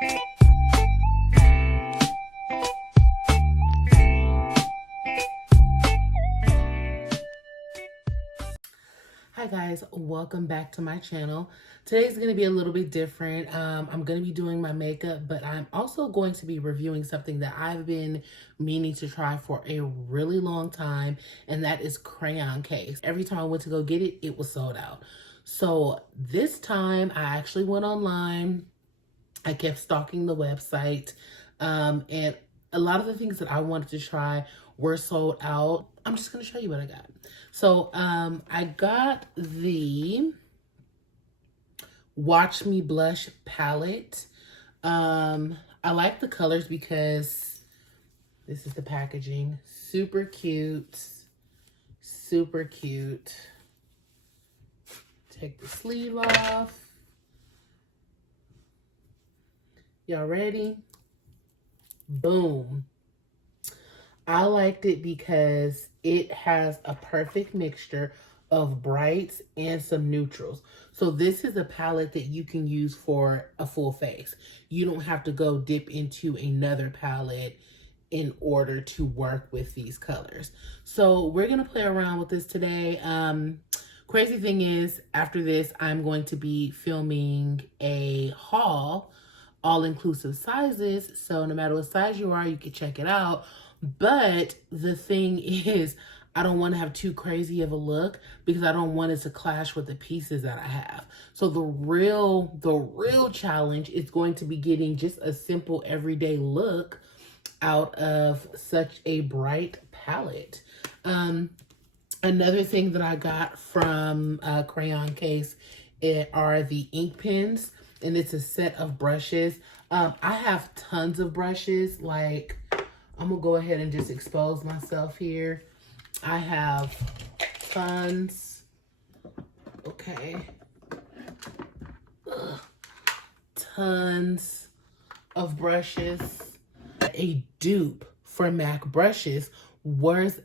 Hi guys, welcome back to my channel. Today's going to be a little bit different. I'm going to be doing my makeup, but I'm also going to be reviewing something that I've been meaning to try for a really long time, and that is Crayon Case. Every time I went to go get it, it was sold out. So this time I actually went online. I kept stalking the website, and a lot of the things that I wanted to try were sold out. I'm just going to show you what I got. So I got the Watch Me Blush palette. I like the colors because this is the packaging. Super cute. Super cute. Take the sleeve off. Y'all ready? Boom. I liked it because it has a perfect mixture of brights and some neutrals. So this is a palette that you can use for a full face. You don't have to go dip into another palette in order to work with these colors. So we're going to play around with this today. Crazy thing is, after this, I'm going to be filming a haul, all-inclusive sizes. So no matter what size you are, you can check it out. But the thing is, I don't want to have too crazy of a look because I don't want it to clash with the pieces that I have. So the real challenge is going to be getting just a simple everyday look out of such a bright palette. Another thing that I got from Crayon Case are the ink pens, and it's a set of brushes. I have tons of brushes. Like, I'm gonna go ahead and just expose myself here. I have tons. Okay. Tons of brushes. A dupe for MAC brushes was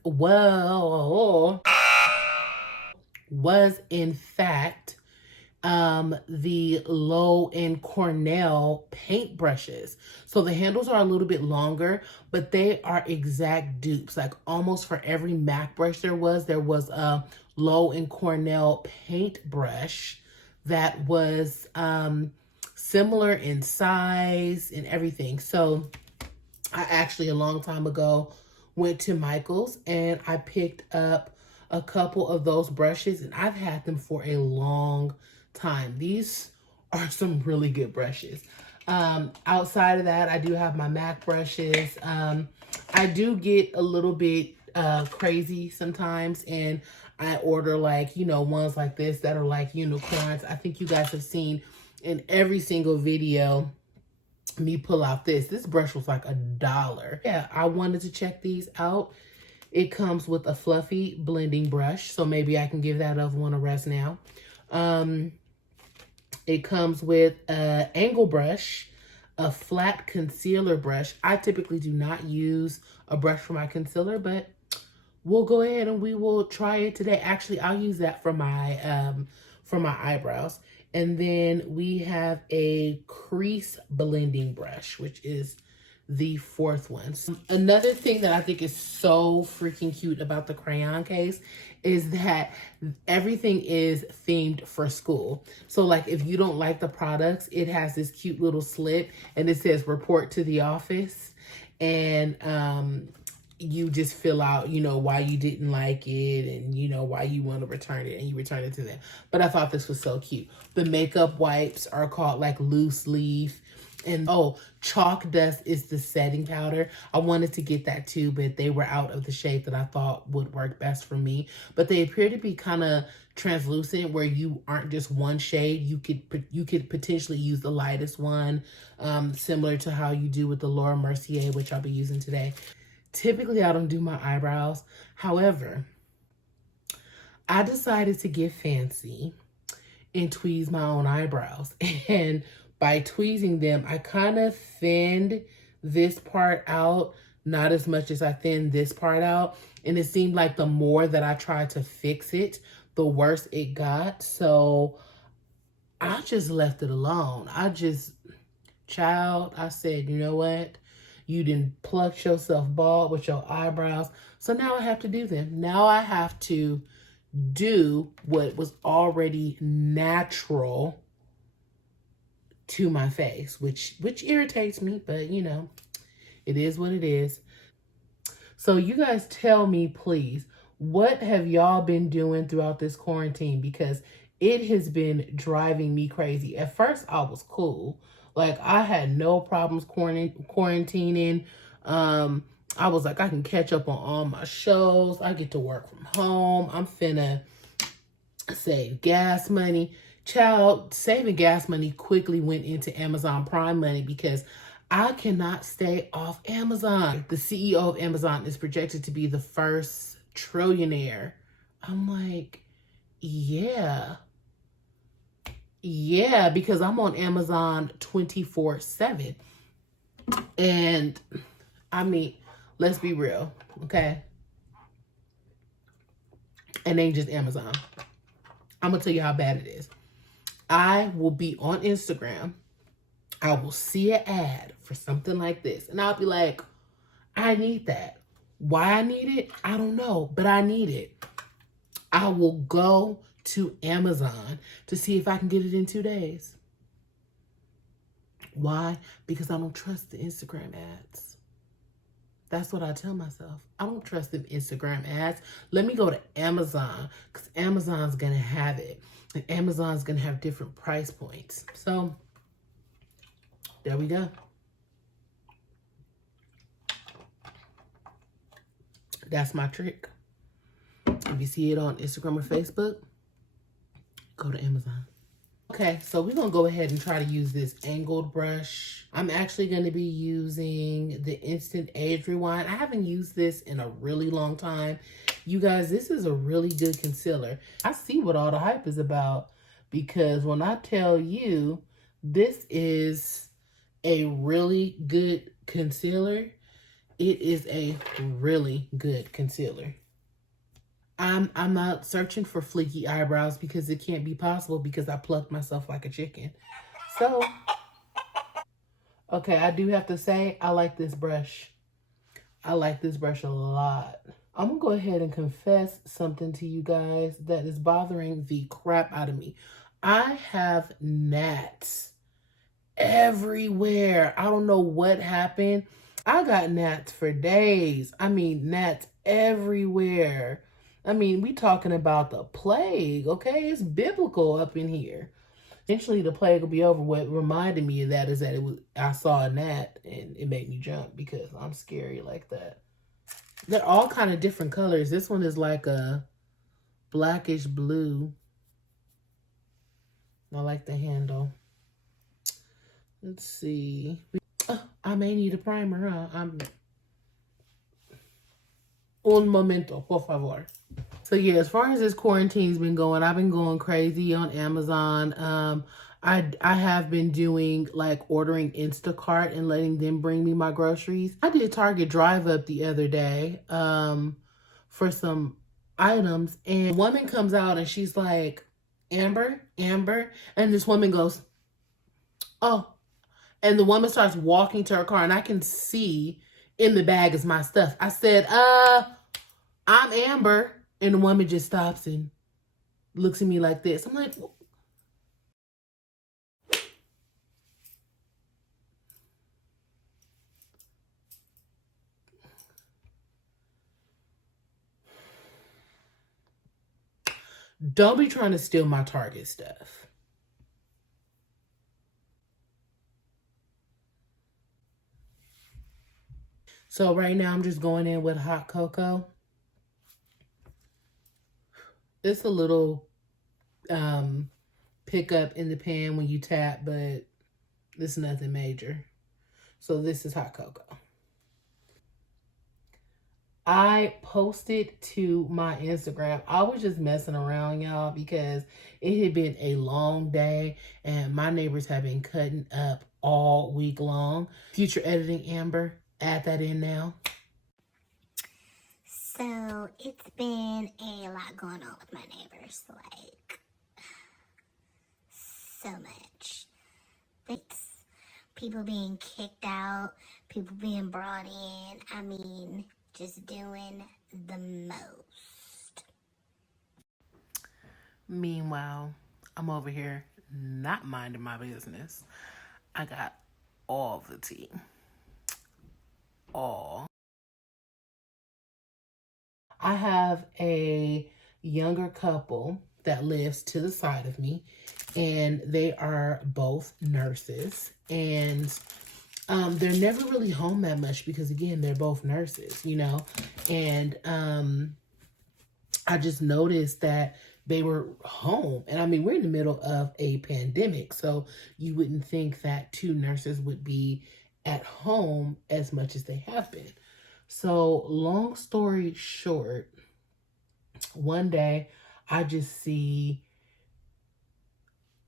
in fact the Low and Cornell paint brushes. So the handles are a little bit longer, but they are exact dupes. Like almost for every MAC brush there was a Low and Cornell paint brush that was similar in size and everything. So I actually a long time ago went to Michael's and I picked up a couple of those brushes, and I've had them for a long time. These are some really good brushes. Outside of that, I do have my MAC brushes. I do get a little bit crazy sometimes, and I order like, you know, ones like this that are like unicorns. I think you guys have seen in every single video me pull out this brush was like $1. Yeah, I wanted to check these out. It comes with a fluffy blending brush, so maybe I can give that other one a rest now. It comes with an angle brush, a flat concealer brush. I typically do not use a brush for my concealer, but we'll go ahead and we will try it today. Actually, I'll use that for my eyebrows. And then we have a crease blending brush, which is the fourth one. So another thing that I think is so freaking cute about the Crayon Case is that everything is themed for school. So like if you don't like the products, it has this cute little slip and it says report to the office, and you just fill out, you know, why you didn't like it and, you know, why you want to return it, and you return it to them. But I thought this was so cute. The makeup wipes are called like loose leaf. And oh, chalk dust is the setting powder. I wanted to get that too, but they were out of the shade that I thought would work best for me. But they appear to be kind of translucent, where you aren't just one shade. You could potentially use the lightest one, similar to how you do with the Laura Mercier, which I'll be using today. Typically, I don't do my eyebrows. However, I decided to get fancy and tweeze my own eyebrows. And by tweezing them, I kind of thinned this part out, not as much as I thinned this part out. And it seemed like the more that I tried to fix it, the worse it got. So I just left it alone. I just Child, I said, you know what? You didn't pluck yourself bald with your eyebrows. So now I have to do them. Now I have to do what was already natural to my face, which irritates me, but you know, it is what it is. So you guys tell me, please, what have y'all been doing throughout this quarantine? Because it has been driving me crazy. At first, I was cool. Like, I had no problems quarantining. I was like, I can catch up on all my shows. I get to work from home. I'm finna save gas money. Child, saving gas money quickly went into Amazon Prime money because I cannot stay off Amazon. The CEO of Amazon is projected to be the first trillionaire. I'm like, yeah. Yeah, because I'm on Amazon 24/7. And I mean, let's be real, okay? It ain't just Amazon. I'm gonna tell you how bad it is. I will be on Instagram. I will see an ad for something like this, and I'll be like, I need that. Why I need it, I don't know, but I need it. I will go to Amazon to see if I can get it in 2 days. Why? Because I don't trust the Instagram ads. That's what I tell myself. I don't trust the Instagram ads. Let me go to Amazon because Amazon's going to have it. And Amazon's going to have different price points. So, there we go. That's my trick. If you see it on Instagram or Facebook, go to Amazon. Okay, so we're going to go ahead and try to use this angled brush. I'm actually going to be using the Instant Age Rewind. I haven't used this in a really long time. You guys, this is a really good concealer. I see what all the hype is about because when I tell you this is a really good concealer, it is a really good concealer. I'm not searching for fleeky eyebrows because it can't be possible because I plucked myself like a chicken. So, okay, I do have to say I like this brush. I like this brush a lot. I'm gonna go ahead and confess something to you guys that is bothering the crap out of me. I have gnats everywhere. I don't know what happened. I got gnats for days. I mean, gnats everywhere. I mean, we talking about the plague, okay? It's biblical up in here. Eventually, the plague will be over. What reminded me of that is that I saw a gnat and it made me jump because I'm scary like that. They're all kind of different colors. This one is like a blackish blue. I like the handle. Let's see. I may need a primer, huh? Un momento, por favor. So yeah, as far as this quarantine's been going, I've been going crazy on Amazon. I have been doing like ordering Instacart and letting them bring me my groceries. I did Target drive up the other day for some items, and a woman comes out and she's like, Amber, and this woman goes, oh, and the woman starts walking to her car, and I can see in the bag is my stuff. I said, I'm Amber. And the woman just stops and looks at me like this. I'm like, don't be trying to steal my Target stuff. So right now I'm just going in with hot cocoa. It's a little pickup in the pan when you tap, but it's nothing major. So this is hot cocoa. I posted to my Instagram. I was just messing around, y'all, because it had been a long day and my neighbors have been cutting up all week long. Future editing, Amber, add that in now. So it's been a lot going on with my neighbors, like so much. people being kicked out, people being brought in. I mean, just doing the most. Meanwhile, I'm over here not minding my business. I got all the tea. All. I have a younger couple that lives to the side of me, and they are both nurses. And they're never really home that much because, again, they're both nurses, you know. And I just noticed that they were home. And I mean, we're in the middle of a pandemic, so you wouldn't think that two nurses would be at home as much as they have been. So long story short, one day I just see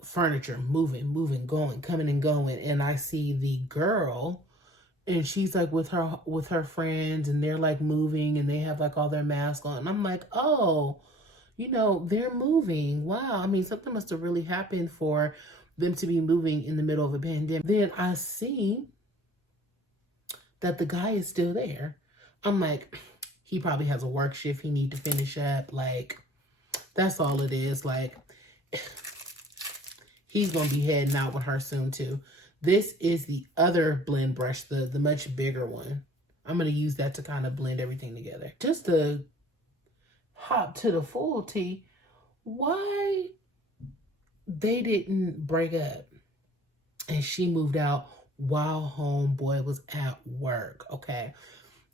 furniture moving, going, coming and going. And I see the girl, and she's like with her friends, and they're like moving, and they have like all their masks on. And I'm like, oh, you know, they're moving. Wow. I mean, something must have really happened for them to be moving in the middle of a pandemic. Then I see that the guy is still there. I'm like, he probably has a work shift he need to finish up. Like, that's all it is. Like, he's going to be heading out with her soon too. This is the other blend brush, the much bigger one. I'm going to use that to kind of blend everything together. Just to hop to the full tea, why they didn't break up and she moved out while homeboy was at work, okay?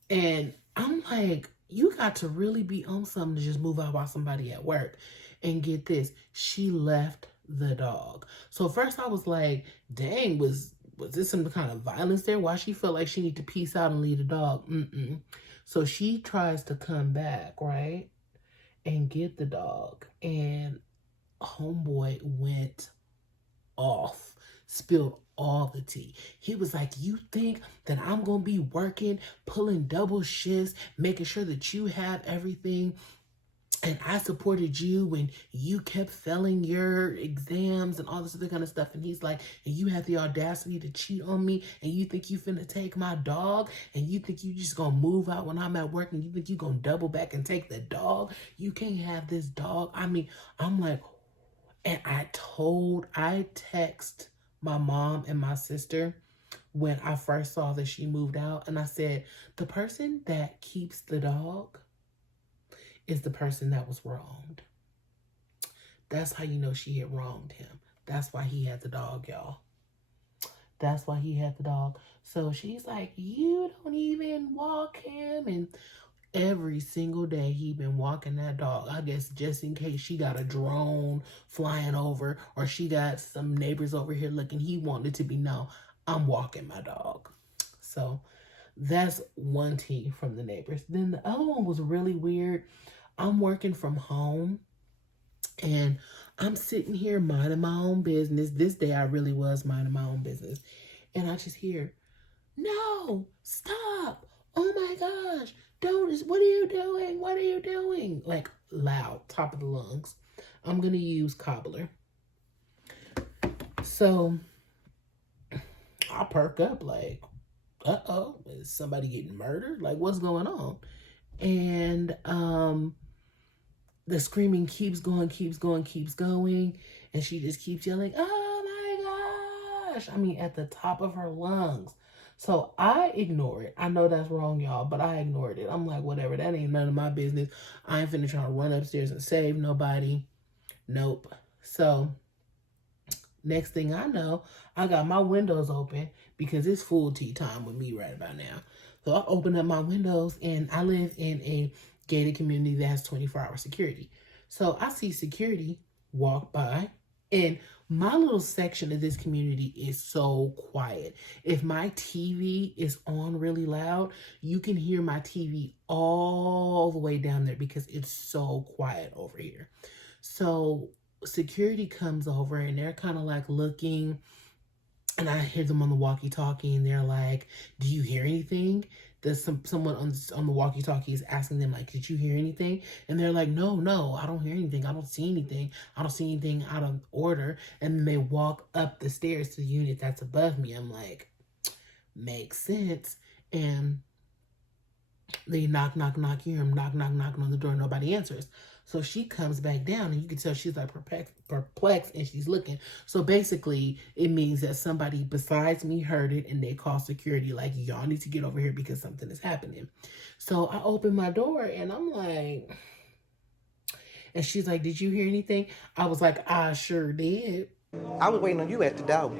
And I'm like, you got to really be on something to just move out while somebody at work. And get this, she left the dog. So first I was like, dang, was this some kind of violence there? Why she felt like she need to peace out and leave the dog? So she tries to come back, right? And get the dog. And homeboy went off, spilled all the tea. He was like, you think that I'm going to be working, pulling double shifts, making sure that you have everything, and I supported you when you kept failing your exams and all this other kind of stuff. And he's like, and you have the audacity to cheat on me, and you think you finna take my dog, and you think you just gonna move out when I'm at work, and you think you gonna double back and take the dog? You can't have this dog. I mean, I'm like, and I text my mom and my sister when I first saw that she moved out, and I said, the person that keeps the dog is the person that was wronged. That's how you know she had wronged him. That's why he had the dog, y'all. That's why he had the dog. So she's like, you don't even walk him. And every single day he been walking that dog. I guess just in case she got a drone flying over or she got some neighbors over here looking, he wanted to be known, I'm walking my dog. So that's one tea from the neighbors. Then the other one was really weird. I'm working from home and I'm sitting here minding my own business. This day I really was minding my own business. And I just hear, no, stop. Oh my gosh. Don't, what are you doing? What are you doing? Like loud, top of the lungs. I'm going to use cobbler. So I perk up like, uh-oh, is somebody getting murdered? Like, what's going on? And the screaming keeps going. And she just keeps yelling, oh my gosh. I mean, at the top of her lungs. So I ignore it. I know that's wrong, y'all, but I ignored it. I'm like, whatever, that ain't none of my business. I ain't finna try to run upstairs and save nobody. Nope. So next thing I know, I got my windows open because it's full tea time with me right about now. So I open up my windows, and I live in a gated community that has 24-hour security. So I see security walk by, and my little section of this community is so quiet. If my TV is on really loud, you can hear my TV all the way down there because it's so quiet over here. So security comes over, and they're kind of like looking And I hear them on the walkie-talkie, and they're like, "Do you hear anything?" There's someone on the walkie-talkie is asking them, like, "Did you hear anything?" And they're like, "No, I don't hear anything. I don't see anything. I don't see anything out of order." And then they walk up the stairs to the unit that's above me. I'm like, makes sense. And they knock, you hear them knock on the door. Nobody answers. So she comes back down, and you can tell she's like perplexed, and she's looking. So basically, it means that somebody besides me heard it, and they call security, like, y'all need to get over here because something is happening. So I open my door, and I'm like, and she's like, "Did you hear anything?" I was like, "I sure did." I was waiting on you at the door.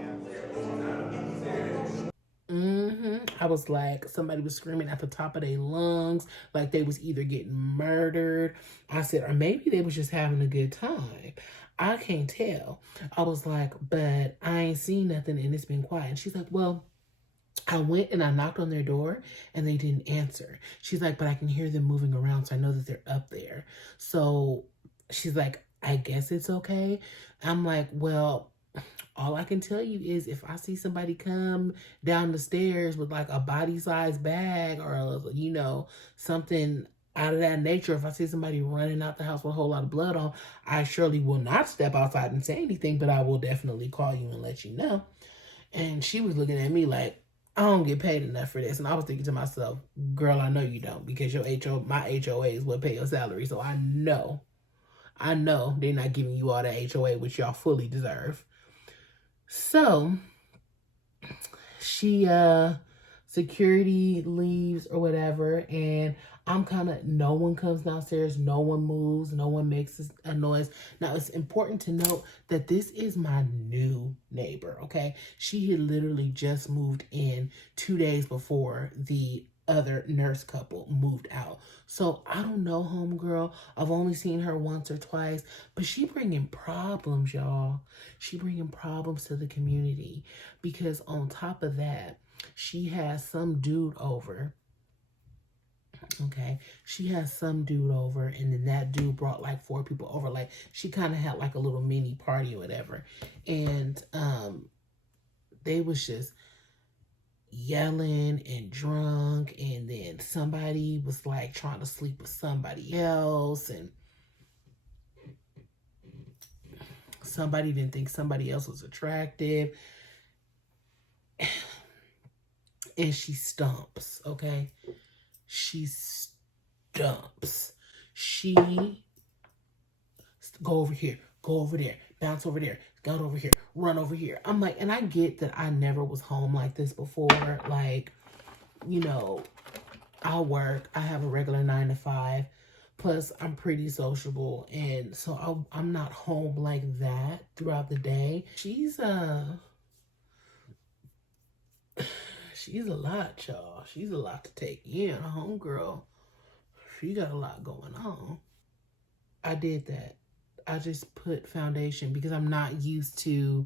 I was like, somebody was screaming at the top of their lungs, like they was either getting murdered. I said, or maybe they was just having a good time. I can't tell. I was like, but I ain't seen nothing and it's been quiet. And she's like, well, I went and I knocked on their door and they didn't answer. She's like, but I can hear them moving around, so I know that they're up there. So she's like, I guess it's okay. I'm like, well, all I can tell you is if I see somebody come down the stairs with like a body-sized bag or, you know, something out of that nature, if I see somebody running out the house with a whole lot of blood on, I surely will not step outside and say anything, but I will definitely call you and let you know. And she was looking at me like, I don't get paid enough for this. And I was thinking to myself, girl, I know you don't, because my HOA is what pay your salary. So I know they're not giving you all that HOA, which y'all fully deserve. So she security leaves or whatever, and I'm kind of, no one comes downstairs, no one moves, no one makes a noise. Now it's important to note that this is my new neighbor, okay? She had literally just moved in 2 days before the other nurse couple moved out. So I don't know homegirl. I've only seen her once or twice, but she bringing problems, y'all. She bringing problems to the community, because on top of that, she has some dude over. Okay, she has some dude over, and then that dude brought like 4 people over. Like, she kind of had like a little mini party or whatever, and they was just yelling and drunk, and then somebody was like trying to sleep with somebody else, and somebody didn't think somebody else was attractive, and she stumps, okay? She stumps. She go over here, go over there, bounce over there, go over here, run over here. I'm like, and I get that I never was home like this before. Like, you know, I work, I have a regular 9 to 5. Plus, I'm pretty sociable, and so I'm not home like that throughout the day. She's a lot, y'all. She's a lot to take in. A homegirl, she got a lot going on. I did that. I just put foundation because I'm not used to,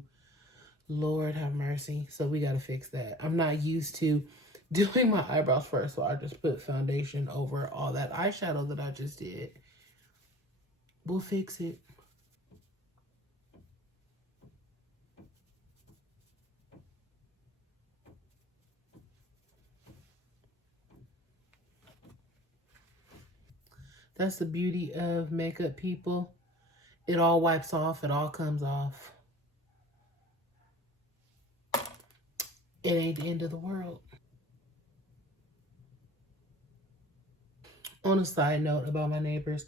Lord have mercy. So we got to fix that. I'm not used to doing my eyebrows first, so I just put foundation over all that eyeshadow that I just did. We'll fix it. That's the beauty of makeup, people. It all wipes off. It all comes off. It ain't the end of the world. On a side note about my neighbors,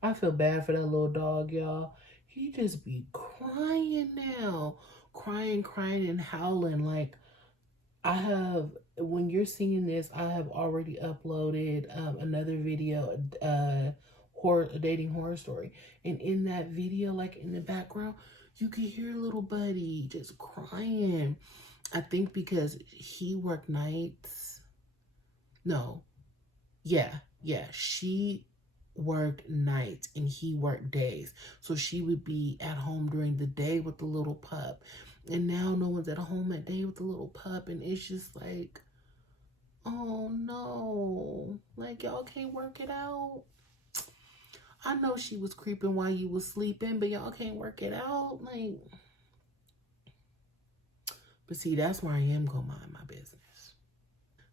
I feel bad for that little dog, y'all. He just be crying now. Crying and howling. Like, when you're seeing this, I have already uploaded another video, a dating horror story. And in that video, like in the background, you can hear little buddy just crying. I think because he worked nights. No. Yeah. She worked nights and he worked days. So she would be at home during the day with the little pup. And now no one's at home at day with the little pup. And it's just like, oh no. Like, y'all can't work it out. I know she was creeping while you was sleeping, but y'all can't work it out. Like, But see, that's where I am gonna mind my business.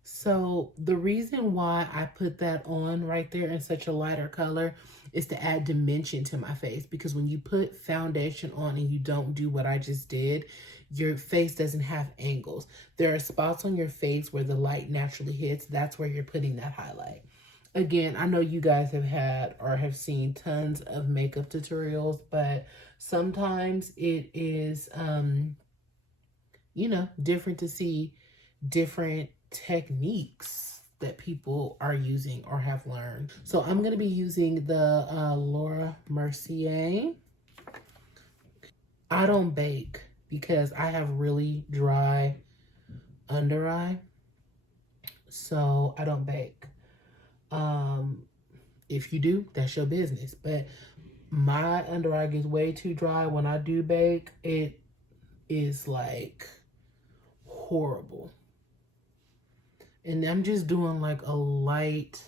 So the reason why I put that on right there in such a lighter color is to add dimension to my face, because when you put foundation on and you don't do what I just did, your face doesn't have angles. There are spots on your face where the light naturally hits. That's where you're putting that highlight. Again, I know you guys have had or have seen tons of makeup tutorials, but sometimes it is, you know, different to see different techniques that people are using or have learned. So I'm going to be using the Laura Mercier. I don't bake because I have really dry under eye, so I don't bake. If you do, that's your business, but my under eye gets way too dry. When I do bake, it is like horrible. And I'm just doing like a light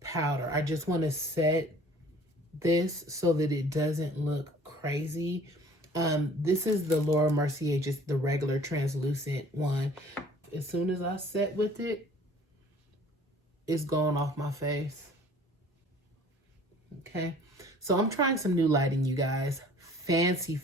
powder. I just want to set this so that it doesn't look crazy. This is the Laura Mercier, just the regular translucent one. As soon as I set with it, it's going off my face. Okay, so I'm trying some new lighting, you guys. Fancy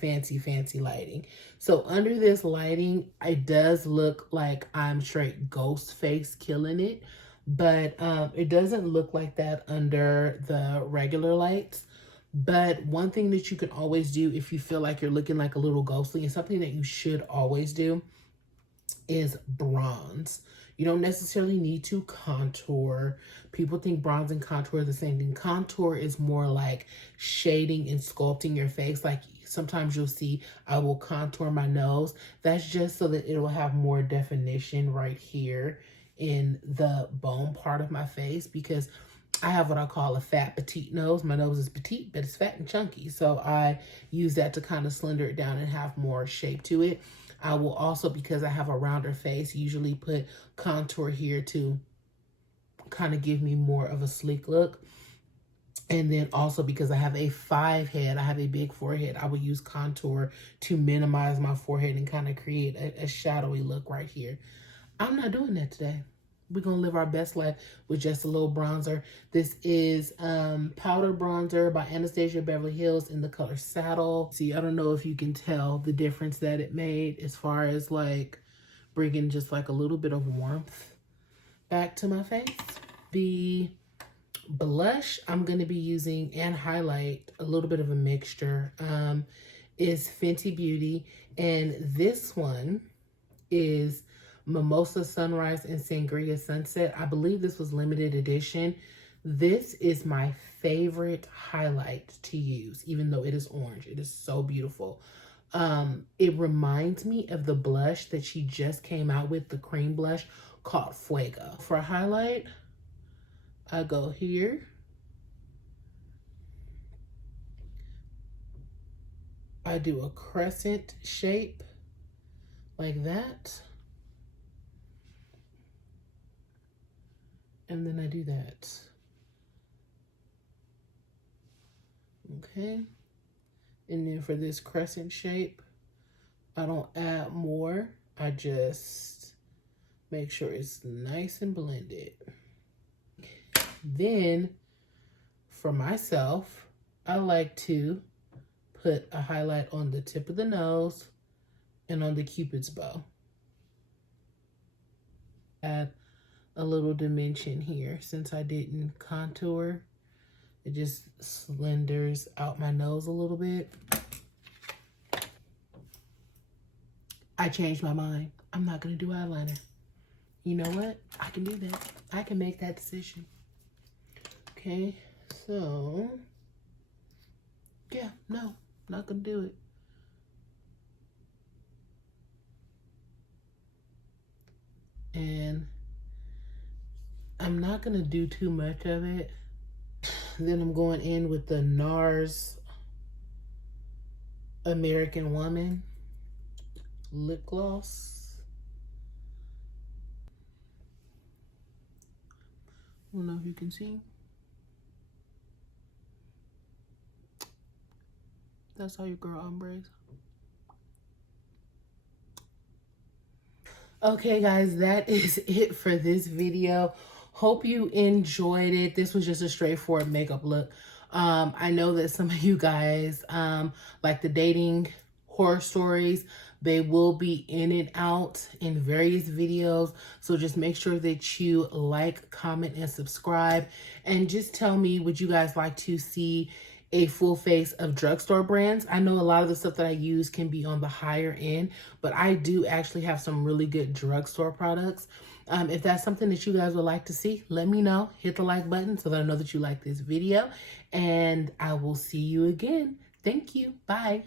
lighting. So under this lighting, it does look like I'm straight ghost face killing it, but it doesn't look like that under the regular lights. But one thing that you can always do if you feel like you're looking like a little ghostly, and something that you should always do, is bronze. You don't necessarily need to contour. People think bronze and contour are the same thing. Contour is more like shading and sculpting your face. Like sometimes you'll see I will contour my nose. That's just so that it will have more definition right here in the bone part of my face, because I have what I call a fat petite nose. My nose is petite, but it's fat and chunky. So I use that to kind of slender it down and have more shape to it. I will also, because I have a rounder face, usually put contour here to kind of give me more of a sleek look. And then also because I have a 5 head, I have a big forehead, I will use contour to minimize my forehead and kind of create a shadowy look right here. I'm not doing that today. We're going to live our best life with just a little bronzer. This is Powder Bronzer by Anastasia BeverlyHills in the color Saddle. See, I don't know if you can tell the difference that it made as far as like bringing just like a little bit of warmth back to my face. The blush I'm going to be using and highlight, a little bit of a mixture, is Fenty Beauty. And this one is Mimosa Sunrise and Sangria Sunset. I believe this was limited edition. This is my favorite highlight to use, even though it is orange. It is so beautiful. It reminds me of the blush that she just came out with, the cream blush called Fuego. For a highlight, I go here. I do a crescent shape like that. And then I do that. Okay. And then for this crescent shape, I don't add more. I just make sure it's nice and blended. Then for myself, I like to put a highlight on the tip of the nose and on the Cupid's bow. Add a little dimension here. Since I didn't contour, it just slenders out my nose a little bit. I changed my mind. I'm not gonna do eyeliner. You know what? I can do that. I can make that decision. Okay, so yeah, no, not gonna do it. And I'm not gonna do too much of it. Then I'm going in with the Nars American Woman lip gloss. I don't know if you can see. That's how your girl ombres. Okay, guys, that is it for this video. Hope you enjoyed it. This was just a straightforward makeup look. I know that some of you guys like the dating horror stories. They will be in and out in various videos. So just make sure that you like, comment, and subscribe. And just tell me, would you guys like to see a full face of drugstore brands? I know a lot of the stuff that I use can be on the higher end, but I do actually have some really good drugstore products. If that's something that you guys would like to see, let me know. Hit the like button so that I know that you like this video, and I will see you again. Thank you. Bye.